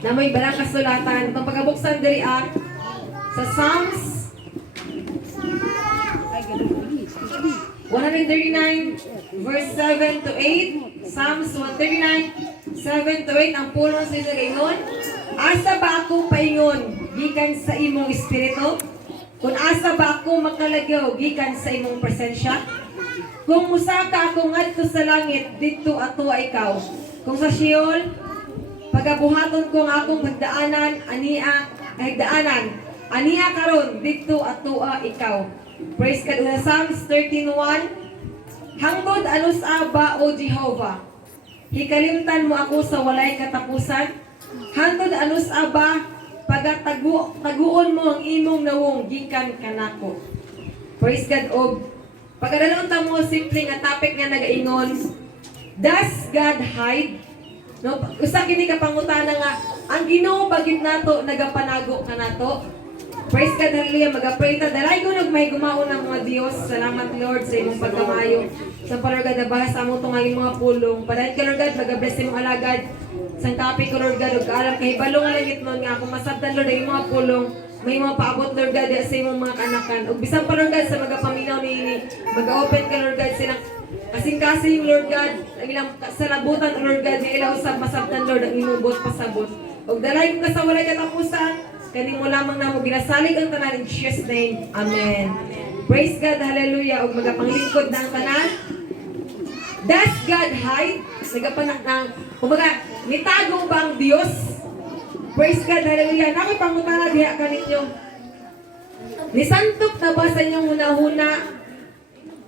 na may barang kasulatan. Itong pagkabuksan diri sa Psalms 139 verse 7 to 8. Psalms 139 7 to 8 ang pulong sa ito gayon. Asa ba ako paingon gikan sa imong espiritu? Kung asa ba ako makalagaw gikan sa imong presensya? Kung musaka ako ngadto sa langit, dito ato ikaw. Kung sa Sheol, pagabuhaton ko ang akong pagdaanan, aniya karon, dito ato ikaw. Praise God. Sa Psalms 13:1, hangtod anus aba o Jehovah, hikalimtan mo ako sa walay katapusan. Hangtod anus aba, pagataguon mo ang imong nawong gikan kanako. Praise God. O pagkadalon ta mo simple nga topic nga nagaingon, does God hide? No, usa kini ka pangutana nga ang Ginoo bagid nato nagapanago kanato. Praise God, hallelujah. Mag-pray ta. Dalay ko may gumaon ng mga Diyos. Salamat, Lord, sa imong pagkamayo. Sa Lord God, nabahas sa mo itong mga pulong. Padahin ka, Lord God, mag-bless imong alagad. Sangkapi ko, Lord God, ug alam kay balong nga langit nun nga. Kung masabtan, Lord, ang mga pulong, may mga paabot, Lord God, sa imong mga kanakan. Ug bisan pa, Lord God, sa magapaminaw ni mag-open ka, Lord God, silang kasing-kasing, Lord God, ang ilang salabutan, Lord God, na ilaw sa masabtan, Lord, ang imong pasabot. Ug dalay ko ka sa walay katapusan. Kaning mo lamang na mo ginasalig ang tanan in Jesus' name. Amen. Praise God, hallelujah. O magapanglingkod na ang tanan. Does God hide? Nagapanak ng, kumbaga, nitago ba ang Diyos? Praise God, hallelujah. Nakipangutana diha ka ninyo. Nisantop na ba sa inyong huna-huna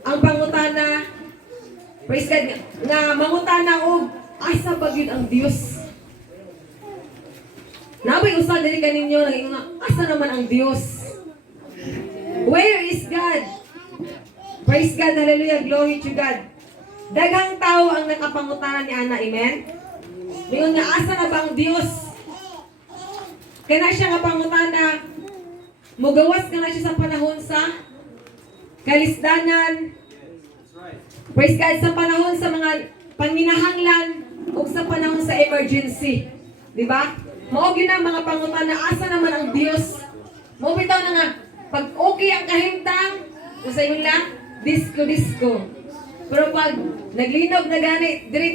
ang pangutana? Praise God, nga mangutana o asa ba yun ang Diyos? Nabay usad diri kaninyo nang nga asa naman ang Dios? Where is God? Praise God, hallelujah, glory to God. Daghang tao ang nakapangutana ni Ana, amen. Mingon nga asa na ba ang Dios? Kana siya nga pangutana, mugawas kana siya sa panahon sa kalisdanan. Praise God, sa panahon sa mga panginahanglan o sa panahon sa emergency. Di ba? Mao gyud ang mga pangutana asa naman ang Dios. Mao bitaw na nga pag okay ang kahimtang, usay yun lang, disco. Pero pag naglinog na gani, diri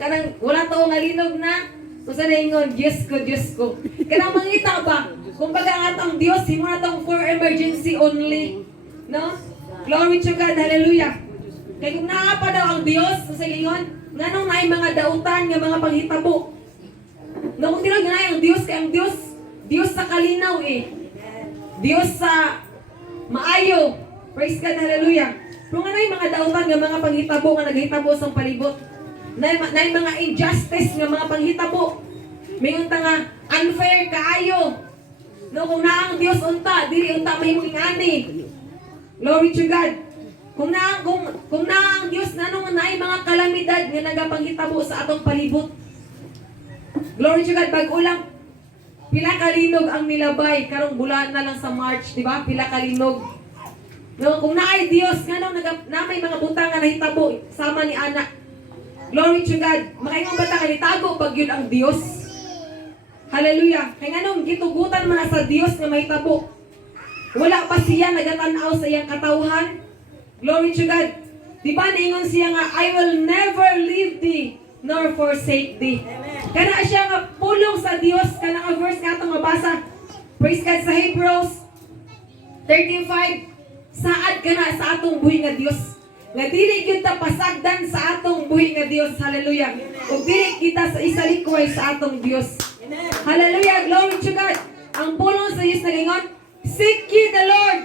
kanang wala to nga linog na, usa na ingon, Diyos ko. Kanang mangita ba? Kumbaga nga ang Dios himo na tong for emergency only. No? Glory to God, hallelujah. Kay kung naa pa daw ang Dios, usay ingon, nganong naay mga dautan nga mga panghitabo. No, kung tinawag na ang Diyos, kaya ang Diyos sa kalinaw Diyos sa maayo. Praise God, hallelujah. Pero nga na yung mga dautan nga mga panghitabo nga naghitabo sa palibot. Na yung mga injustice nga mga panghitabo. May unta nga unfair kaayo. No, kung na ang Diyos unta, dili unta mahimong ani. Glory to God. Kung na ang Diyos nanong na yung mga kalamidad nga nagapanghitabo sa atong palibot. Glory to God, pag-ulang, pila kalinog ang nilabay, karong bulan na lang sa March, di ba? Pila kalinog. No, kung naay Dios, nga na may mga butang nga nahitabo, sama ni Ana. Glory to God. Makaingon ba ta nitago pag yun ang Dios? Hallelujah. Kaya nga nung gitugutan man na sa Dios nga mahitabo. Wala pa siya nagatanaw sa iyang katawhan. Glory to God. Di ba niingon siya nga, I will never leave thee nor forsake thee. Kana siya nga pulong sa Dios, kana nga verse nga itong mabasa. Praise God sa Hebrews 13:5. Saad kana sa atong buhi nga Dios. Nga dili kita pasagdan sa atong buhi nga Dios. Hallelujah. Ug dili kita sa isalikway sa atong Dios. Hallelujah. Glory to God. Ang pulong sa Dios nagingon, seek ye the Lord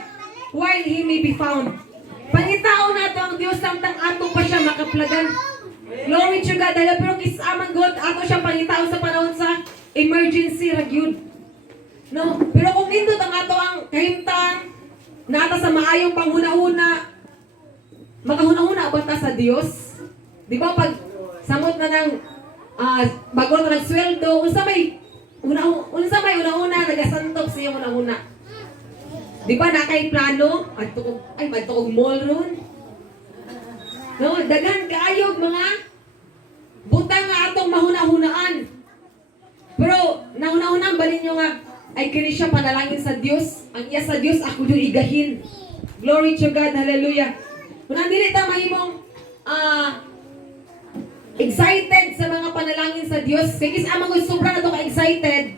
while He may be found. Pangitao nato ang Dios samtang ato pa siya makaplagan. Glory to God. Dahil pero kisaman God, ato siya pangitao sa panahon sa emergency ragyud. No? Pero kung nindot ang ato ang kahimtang, nata sa maayong panghuna-huna, makahuna-huna ba ta sa Dios? Di ba pag samot na ng bago na nagsweldo, unsa may una-una, nagasantog siya una-una. Di ba na kay plano? Magtukog mall ron. No, dagan kaayog mga butang nga atong mahuna-hunaan. Pero balin nyo nga, ay kini siya panalangin sa Dios. Ang iya sa Dios, ako yung igahin. Glory to God, hallelujah. Kung nandili ta mahimong excited sa mga panalangin sa Dios. Kaya kis amang sobra na to ka-excited.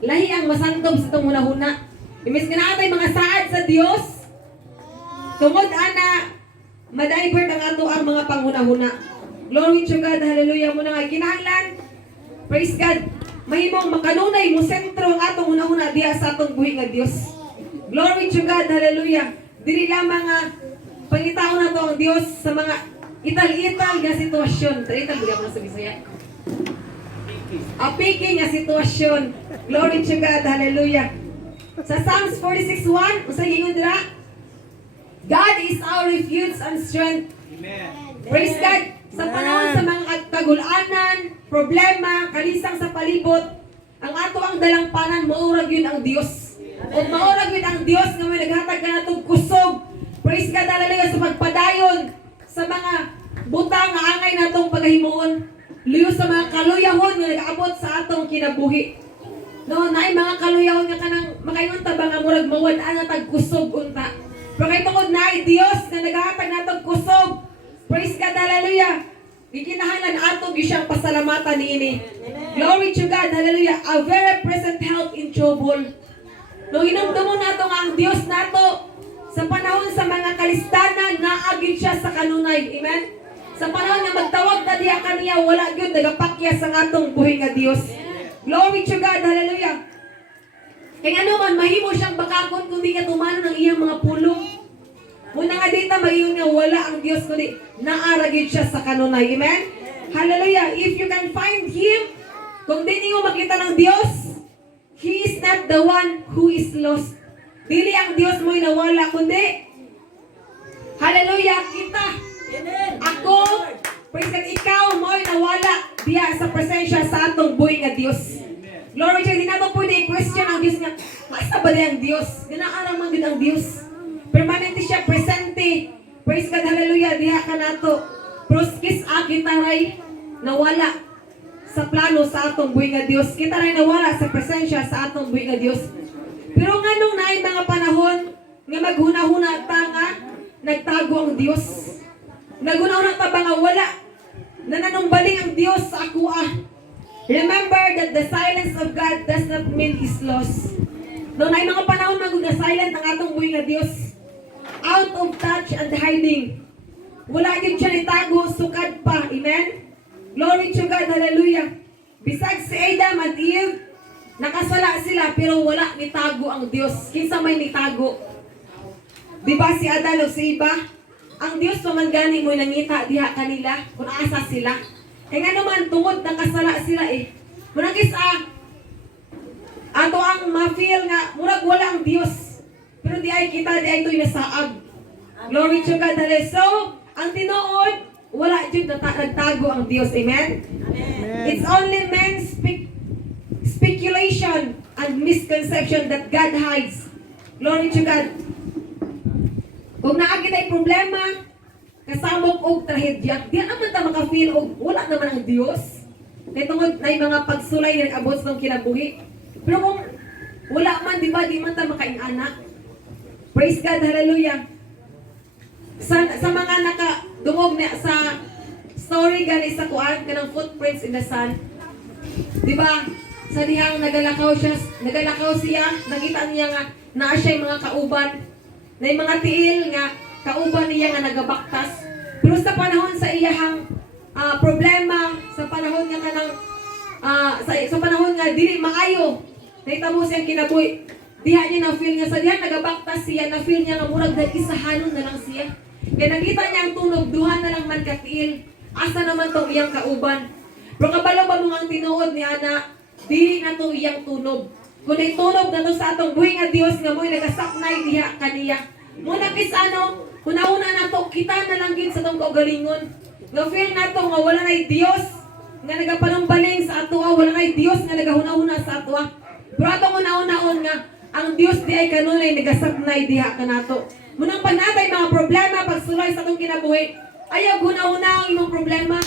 Lahi ang masantob sa itong huna-huna. Imis nga natin mga saad sa Dios. Tungod ana, ma-divert ang ato ang mga panghuna-huna. Glory to God, hallelujah. Muna nga kinahanglan. Praise God. Mahimong makanunay mo sentro ang atong huna-huna diya sa atong buhi nga Dios. Glory to God, hallelujah. Dili lamang nga pangitaon na to ang Dios sa mga ital-ital nga sitwasyon. Ital bigyan mo sa Bisaya. Apiki nga sitwasyon. Glory to God, hallelujah. Sa Psalms 46:1, usa gingon dira, God is our refuge and strength. Amen. Praise God. Sa panahon sa mga kagulanan, problema, kalisang sa palibot, ang ato ang dalampanan, maurag yun ang Dios. O maurag yun ang Dios nga may naghatag ka na itong kusog. Praise God, hallelujah, sa pagpadayon, sa mga butang nga angay na itong paghimuon. Luyo sa mga kaluyahon nga nag-aabot sa atong kinabuhi. No, naay mga kaluyahon nga kanang makaingon ta ba nga murag mawad-an na tagkusog unta. Pero kay tungod naay Dios nga naghatag na itong kusog. Praise God, hallelujah. Gikinahanglan ato gisyang pasalamatan niini. Glory to God, hallelujah. A very present help in trouble. Nung inumdumon nato nga ang Dios nato sa panahon sa mga kalistanan, naagid siya sa kanunay. Amen? Sa panahon nga magtawag na diya kaniya, wala gyud nagapakya sa atong buhi nga Dios. Glory to God, hallelujah. Kaya ano man, mahimo siyang bakakon kung di ka tumanon ng iyang mga pulong. Muna nga dito, mahiyon nga wala ang Diyos, kundi naaragid siya sa kanunay. Amen? Hallelujah. If you can find Him, kung di niyo makita ng Diyos, He is not the one who is lost. Dili ang Diyos mo'y nawala, kundi, hallelujah, kita. Ako, praise God, ikaw mo'y nawala diya sa presensya sa atong buhay nga Diyos. Glory to God, di nato pwede i-question ang Diyos nga, masa ba di ang Diyos? Ganaarang man din ang Diyos. Permanente siya, presente. Praise God, hallelujah, diha ka nato. Proskis kita ray nawala sa plano sa atong buhay nga Diyos. Kita ray nawala sa presensya sa atong buhay nga Diyos. Pero nga nung naay mga panahon nga maghuna-huna ta nga nagtago ang Diyos. Naghuna-huna ta ba nga wala nananumbaling ang Diyos sa akuha. Remember that the silence of God does not mean His loss. Nung naay mga panahon mag-silent ang atong buhay nga Diyos. Out of touch and hiding. Wala yun siya nitago, sukad pa. Amen? Glory to God, hallelujah. Bisag si Adam at Eve, nakasala sila pero wala nitago ang Diyos. Kinsa may nitago? Diba si Adan o si Eva? Ang Diyos paman gani mo nangita diha kanila kung asa sila. Kaya nga naman tungod nakasala sila eh. Murag ato ang ma-feel nga murag wala ang Diyos. Pero di ay kita, di ay ito'y nasaag. Glory to God. So, ang tinuod, wala dyan nagtago ang Diyos. Amen? Amen. It's only man's speculation and misconception that God hides. Glory to God. Kung naagit ay problema, kasamok o trahedya, di naman ta makafeel o wala naman ang Diyos. Kaya tungod na yung mga pagsulay ng abot ng kinabuhi. Pero kung wala man, di ba, di man ta makain-anak. Praise God, hallelujah. Sa mga nakadungog na sa story gani sa kuan kanang footprints in the sun. Di ba? Sa dihang nagalakaw siya, nakita niya nga naa siya mga kauban. Na yung mga tiil nga kauban niya nga nagabaktas. Pero sa panahon sa iyahang problema, sa panahon nga kanang sa panahon nga dili maayo, nahitabo siyang kinabuhi. Diha niya na-feel niya sa diha, nagabaktas siya, na-feel niya nga murag dahil isahanon na lang siya. Kaya nakita niya ang tunog, duha na lang man katiil. Asa naman itong iyang kauban. Pero kabalo ba mo ang tinuod ni Ana, dili na itong iyang tunog. Kung tunog na ito sa atong buhay nga Diyos, nga mo'y nagasaknay diha kaniya. Muna kis una-una na ito, kita na lang din sa itong kaugalingon. Nga-feel na ito nga wala na'y Diyos, nga nagapanumbaling sa atoa, wala na'y Diyos nga nagahuna-huna sa atoa. Pero atong una-unaon nga, ang Diyos di ay kanunay nagasaknay diha kanato. Munang panatay mga problema pagsulay sa itong kinabuhi. Ayaw guna-una ang imong problema.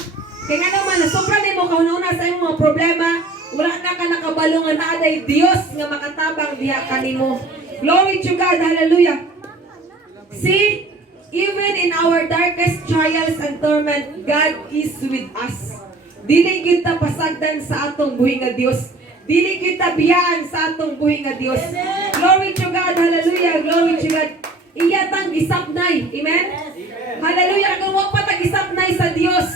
Kaya nga naman, sobra na mo kauna-una sa imong mga problema. wala na ka nakabalo nga naaday Dios nga makatabang diha kanimo. Glory to God, hallelujah. See, even in our darkest trials and torment, God is with us. Dili kita pasagdan sa atong buhi nga Dios. Dili kita biyaan sa atong buhi nga Dios. Glory to God, hallelujah, glory to God. Iya tang gisapnay, amen? Hallelujah, kung wa pa tag gisapnay sa Dios,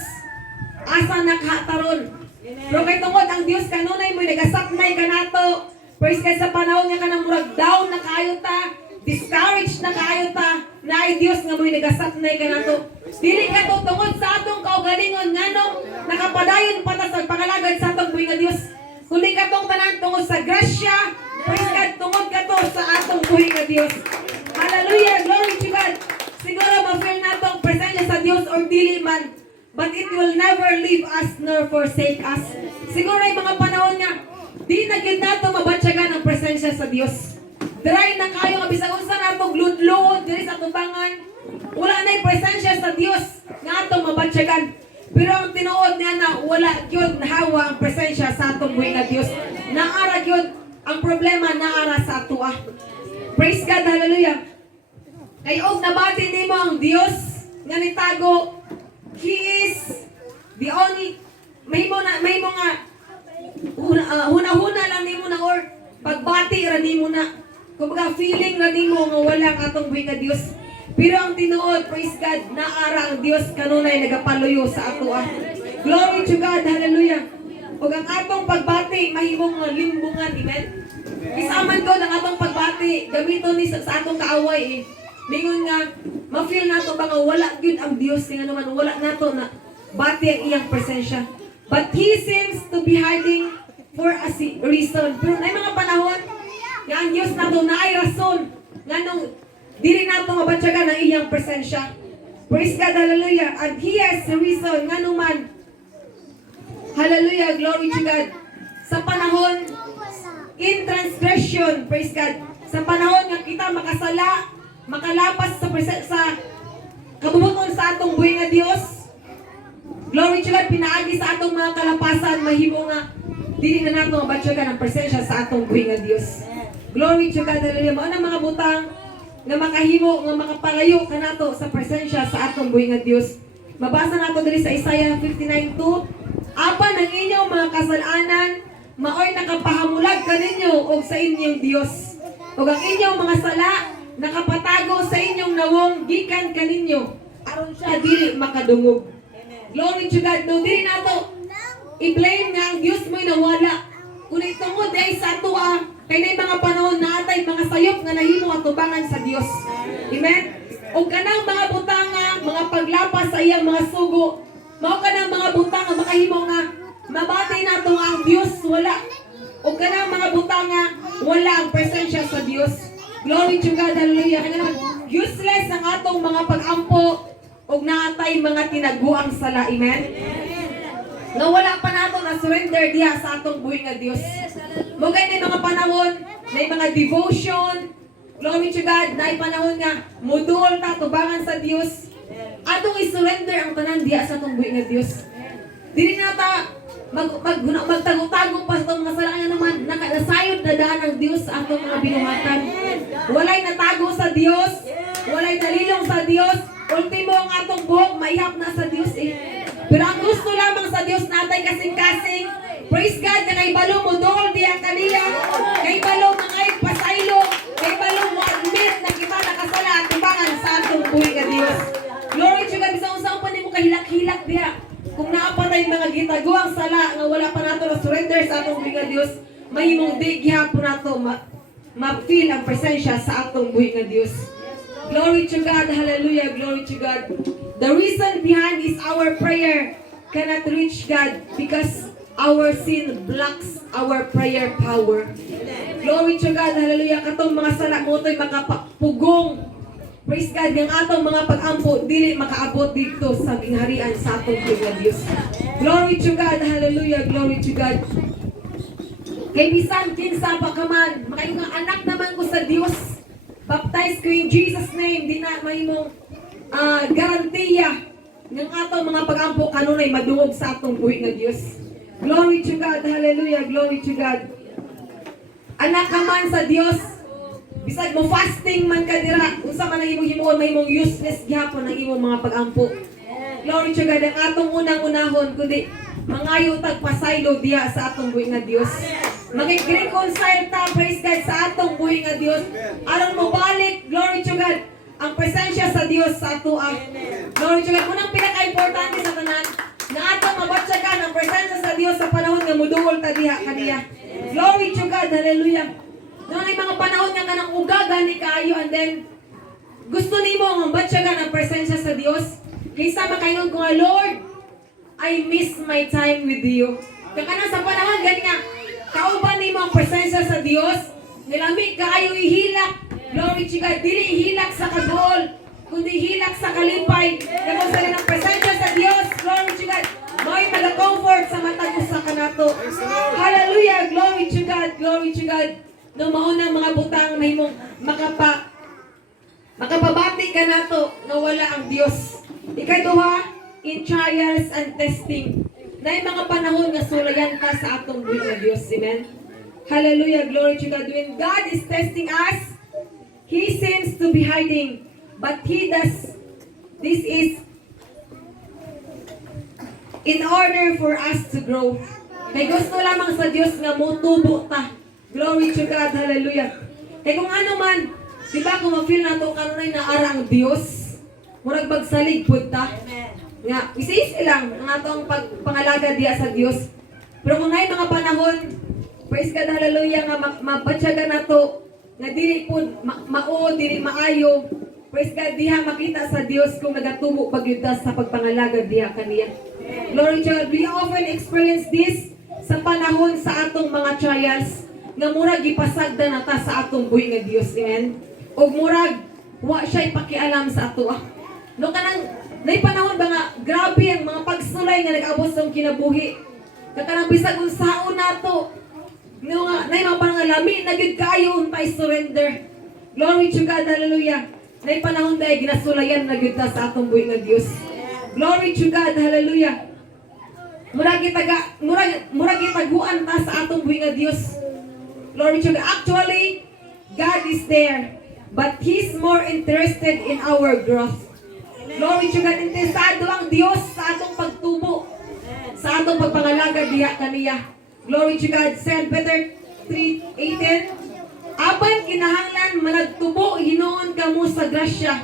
asa nakataron. Pero kay tungod ang Dios kanunay mo nagasapnay kanato. Praise God sa panahon nga kanang murag down na kayo ta, discouraged na kayo ta, na ay Dios nga mo nagasapnay kanato. Dili ka to tungod sa atong kaugalingon nganong nakapadayon pa ta sa pangalagad sa atong buhi nga Dios. Kundi ka tong tanan tungod sa grasya. Praise God, tungod ka to sa atong buhi nga Dios. Hallelujah, glory to God. Siguro ma-feel na itong presensya sa Diyos or dili man, but it will never leave us nor forsake us. Siguro yung mga panahon nga, di na gyud nato mabatyagan ang presensya sa Diyos. Dry na kayo nga bisag unsa nato gludluod diri sa tubangan. Wala na yung presensya sa Diyos nga atong mabatyagan. Pero ang tinuod niya na wala gyud hawa ang presensya sa atong buhi nga Diyos. Naara gyud ang problema naara sa atua. Praise God, hallelujah. Kay og nabati nimo ang Dios nga nitago, He is the only mahimo nga huna-huna lang nimo na or pagbati ra nimo na. Kumbaga feeling ra nimo nga wala ang atong buhi nga Dios. Pero ang tinuod, praise God, naara ang Dios kanunay nagapaluyo sa ato. Glory to God, hallelujah. Ug ang atong pagbati mahimong limbungan, amen. Isaman ko ng atong pagbati, gamiton ni sa atong kaaway eh. Mingon nga, ma-feel nato ba nga wala gyud ang Dios nga naman wala nato na bati ang iyang presensya. But He seems to be hiding for a reason. Pero may mga panahon nga ang Dios nato na ay rason nga nung dili nato mabatyagan ang iyang presensya. Praise God, hallelujah. And He has a reason nga naman. Hallelujah, glory to God. Sa panahon in transgression, praise God. Sa panahon nga kita makasala, makalapas sa kabubuton sa atong buhi nga Dios. Glory to God, pinaagi sa atong mga kalapasan, mahimo nga dili na nato mabatyagan ang presensya sa atong buhi nga Dios. Glory to God, hallelujah. Mao na mga butang nga makahimo nga makapalayo kanato sa presensya sa atong buhi nga Dios. Mabasa nato diri sa Isaiah 59:2. Apan ang inyong mga kasalanan maoy nakapahamulag kaninyo og sa inyong Dios. Ug ang inyong mga sala nakapatago sa inyong nawong gikan kaninyo aron siya dili makadungog. Glory to God. No dili nato i-blame nga ang Dios mo'y nawala. Kundi tungod ay sa atua kay nay mga panahon na atay mga sayop nga nahimo atubangan sa Dios. Amen. Ug kanang mga butanga, mga paglapas sa iyang mga sugo, mao kanang mga butanga makahimo nga mabati nato nga ang Dios wala. Ug kanang mga butanga wala ang presensya sa Dios. Glory to God, hallelujah. Useless ang atong mga pag-ampo ug naatay mga tinaguang sala, amen. Nga wala pa nato na surrender diha sa atong buhi nga Dios. Mugay na mga panahon, na mga devotion, glory to God, na panahon nga mudol ta tubangan sa Dios. Atong i-surrender ang tanan diha sa atong buhi nga Dios. Dili na ta magtago-tago pa sa itong mga sala nga naman nakasayod na daan ang Dios sa atong mga binuhatan. Walay natago sa Dios, walay nalilong sa Dios. Ultimo ang atong buhok maihap na sa Dios eh. Pero ang gusto lamang sa Dios natay kasing-kasing. Praise God na kay balo mo dool di ang kanila. Kay balo mga pasaylo, kay balo mo admit na kita nakasala at tubangan sa atong buhi nga Dios. Glory to God. Bisang usaw pa nimo kahilak-hilak diha. Kung naapatay mga gitaguang sala nga wala pa nato na surrender sa atong buhi nga Dios, mahimong di gihapon nato ma-feel ang presensya sa atong buhi nga Dios. Glory to God, hallelujah, glory to God. The reason behind is our prayer cannot reach God because our sin blocks our prayer power. Glory to God, hallelujah. Katong mga sala mo to'y makapugong. Praise God, yung atong mga pag-ampo, dili makaabot dito sa gingharian sa atong Diyos. Glory to God, hallelujah, glory to God. Kay bisan kinsa pa ka man, makayong anak naman ko sa Dios. Baptize ko in Jesus name, di na mahimong garantiya ng atong mga pag-ampo kanunay madungog sa atong buhi nga Dios. Glory to God. Hallelujah. Glory to God. Anak ka man sa Dios. Bisag mo fasting man ka dira, unsa man ang imong himuon, mahimong useless gyapon ang imong mga pag-ampo. Glory to God. Ang atong unang-unahon kundi mangayo tag pasaylo diha sa atong buhi nga Dios. Mag-reconcile ta, praise God, sa atong buhi nga Dios. Aron mo balik, glory to God, ang presensya sa Dios sa ato. Glory to God. Unang pinaka-importante sa tanan, na atong mabatsagan ang presensya sa Dios sa panahon nga muduol ta diha kaniya. Glory to God. Hallelujah. Noon ay mga panahon nga kanang ugaga ni kaayo, and then gusto nimo nga batsagan ang presensya sa Dios. Kaysa makaingon ko nga, Lord, I miss my time with you. Kakana sa panahon gani nga kauban nimo ang presensya sa Dios, nilami kaayo ihilak. Glory to God. Dili ihilak sa kagol, kundi hilak sa kalipay. Kamo sa ng presensya sa Dios. Glory to God. Mo'y taga-comfort sa matag usa kanato. Hallelujah. Glory to God. Glory to God. No maunang mga butang mahimong makapabati ka nato na wala ang Dios. Ikaduha, in trials and testing. Na mga panahon nga sulayan ka sa atong buhi nga Dios. Amen. Hallelujah. Glory to God. When God is testing us, He seems to be hiding, but He does. This is in order for us to grow. Kay gusto lamang sa Dios nga motubo ta. Glory to God. Hallelujah. Kaya kung ano man, di ba kung ma-feel na ito kanunay na ara ang Diyos, murag bagsalig po ta. Nga, isi-isi lang ang atong pangalaga diya sa Diyos. Pero kung ngayon mga panahon, praise God, hallelujah, nga mabatsaga na to, nga dili po mao, dili maayo, praise God, diha makita sa Diyos kung nagatubo pagyuda sa pagpangalaga diha kaniya. Glory to God. We often experience this sa panahon sa atong mga trials, nga murag ipasagda na ta sa atong buhi nga Dios. Amen. Og murag wa siya'y pakialam sa ato. No kanang nay panahon ba nga grabe ang mga pagsulay nga nag-abot sa kinabuhi. Kanang bisag unsaon nato. No nga nay mga panahon lami na gid kaayo untay surrender. Glory to God. Hallelujah. Nay panahon day ginasulayan na gid ta sa atong buhi nga Dios. Glory to God. Hallelujah. Murag itaguan ta sa atong buhi nga Dios. Glory to God. Actually, God is there, but He's more interested in our growth. Glory to God. Interesado ang Diyos sa atong pagtubo, sa atong pagpangalaga diha kaniya. Glory to God. 2 Peter 3:18. Apan kinahanglan managtubo hinuon kamo sa grasya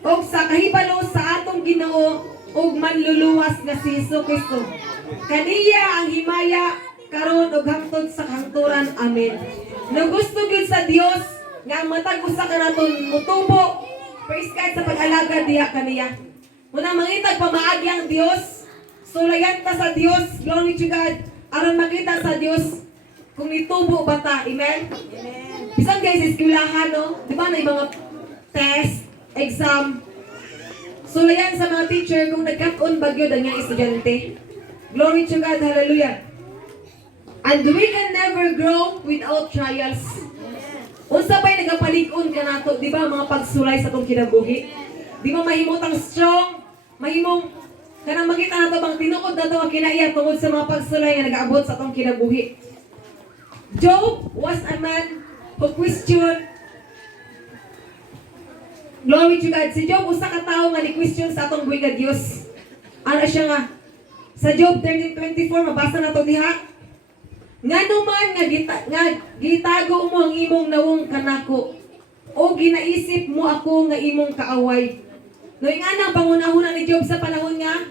o sa kahibalo sa atong Ginoo ug manluluwas nga si Jesu-Kristo. Kaniya ang himaya karon ug hangtod sa kahangturan. Amen. No gusto gyud sa Dios nga matag usa ka naton mutubo, praise God, sa pag-alaga diha kaniya. Muna mangitag pamaagi ang Dios, sulayan ta sa Dios. Glory to God. Aron makita sa Dios kung nitubo ba ta. Amen. Amen. Bisan guys, eskwelahan, no? Di ba na yung mga test, exam, sulayan sa mga teacher kung nagkat-on ba gyud ang iyang estudyante. Glory to God. Hallelujah. And we can never grow without trials. Unsa pa'y nagapalig-on ka nato, di ba, mga pagsulay sa itong kinabuhi? Di ba mahimotang strong, mahimong, kanang makita nato bang tinuod na ito ang kinaiya tungod sa mga pagsulay na nag-aabot sa itong kinabuhi. Job was a man who questioned. Glory to God. Si Job, usa ka tao nga ni-question sa atong buhi nga Dios. Ano siya nga? Sa Job 13:24, mabasa na ito diha. Ngano man nga gitago mo ang imong nawong kanako o ginaisip mo ako nga imong kaaway. No nga na pangunahuna ni Job sa panahon nga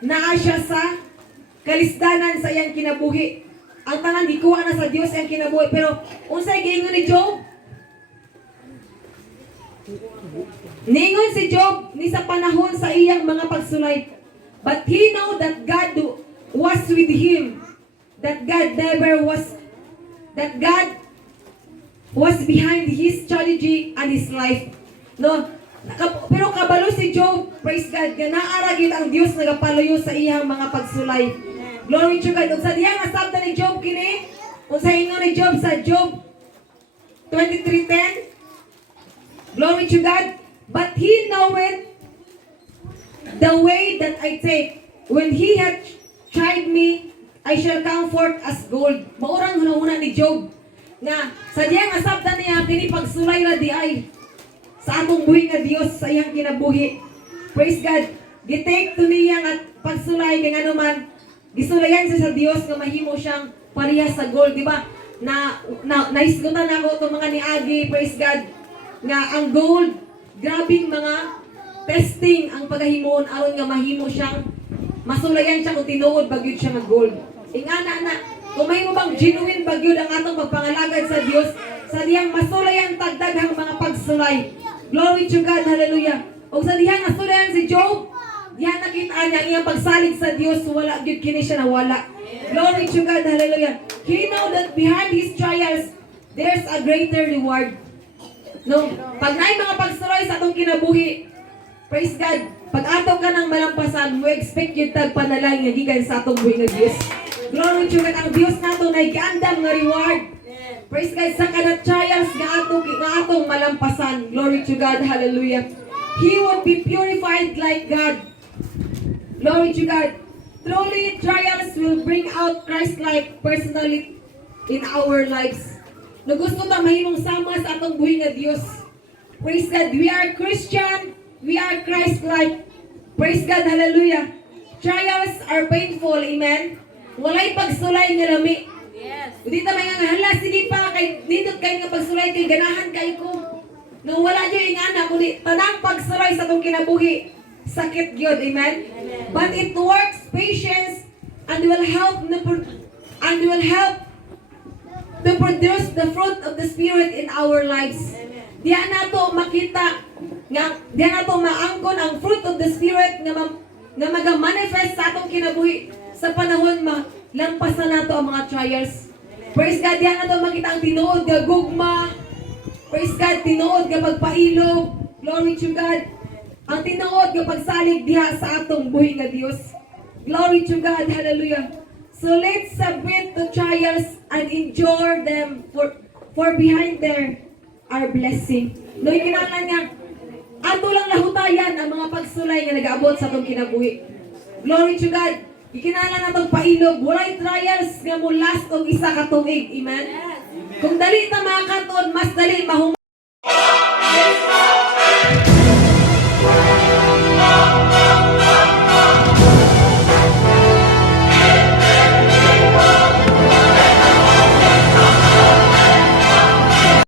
naa siya sa kalisdanan sa iyang kinabuhi. Ang tanan gikuha na sa Dios ang kinabuhi, pero unsay giingon ni Job? Ningon si Job ni sa panahon sa iyang mga pagsulay, but he know that God was with him. That God was behind his strategy and his life. No, pero kabalo si Job, praise God, ganaara gyud ang Dios nagapaluyo sa iyang mga pagsulay. Glory to God. Ug sa diha nga sabta ni Job kini, unsa ingon ni Job sa Job 23:10? Glory to God. But he knoweth the way that I take. When he had tried me, I shall come forth as gold. Maurang hunahuna ni Job nga sa diyang asabtan niya kini pagsulay ra di ay sa atong buhi nga Dios sa iyang kinabuhi. Praise God. Gitake to niya nga pagsulay kay anuman gisulayan siya sa Dios nga mahimo siyang parehas sa gold, di ba? Naisgutan ako itong mga niagi, praise God, nga ang gold, grabing mga testing ang pagahimoon aron nga mahimo siyang masulayan siya kung tinuod bagyod siya ng gold. Ingana na, kung may mo bang genuine bagyod ang atong pagpangalagad sa Dios, sa diyang masulayan tagdaghang mga pagsulay. Glory to God, hallelujah. O sa diyang nasulayan si Job, diyan nakita niya iyang pagsalig sa Dios, wala gyud kini siya nawala. Glory to God, hallelujah. He know that behind his trials, there's a greater reward. No, pag naay mga pagsulay sa atong kinabuhi, praise God, pag ato ka ng malampasan, we expect yung tagpanalay nga gikan sa atong buhi nga Dios. Glory to God, ang Dios nato na giandam nga reward. Praise God, sa kanat trials nga atong malampasan. Glory to God, hallelujah. He would be purified like God. Glory to God. Truly, trials will bring out Christ-like personality in our lives. Na gusto ta mahimong sama sa atong buhi nga Dios. Praise God, we are Christian, we are Christ-like. Praise God, hallelujah. Trials are painful, amen. Walay pagsulay nga lami. Yes. Hindi ta may nga hala, sige pa, kay dito kayo nga pagsulay, kay ganahan kayo ko. Nang wala dyo yung anak, kundi tanang pagsulay sa itong kinabuhi. Sakit gyud, amen? But it works patience and will help to produce the fruit of the Spirit in our lives. Diyan nato makita nga diyan nato maangkon ang fruit of the Spirit nga maga-manifest sa atong kinabuhi sa panahon lampasan nato ang mga trials. Praise God, diyan nato makita ang tinuod nga gugma. Praise God, tinuod nga pagpailog. Glory to God. Ang tinuod nga pagsalig diha sa atong buhi nga Dios. Glory to God, hallelujah. So let's submit to trials and endure them for behind there are blessing. No, kinahanglan nga ato lang lahutayan ang mga pagsulay nga nag-abot sa atong kinabuhi. Glory to God. Ikinahanglan natong pailog, walay trials nga mo last og isa ka tuig. Amen. Kung dali ta makakaton, mas dali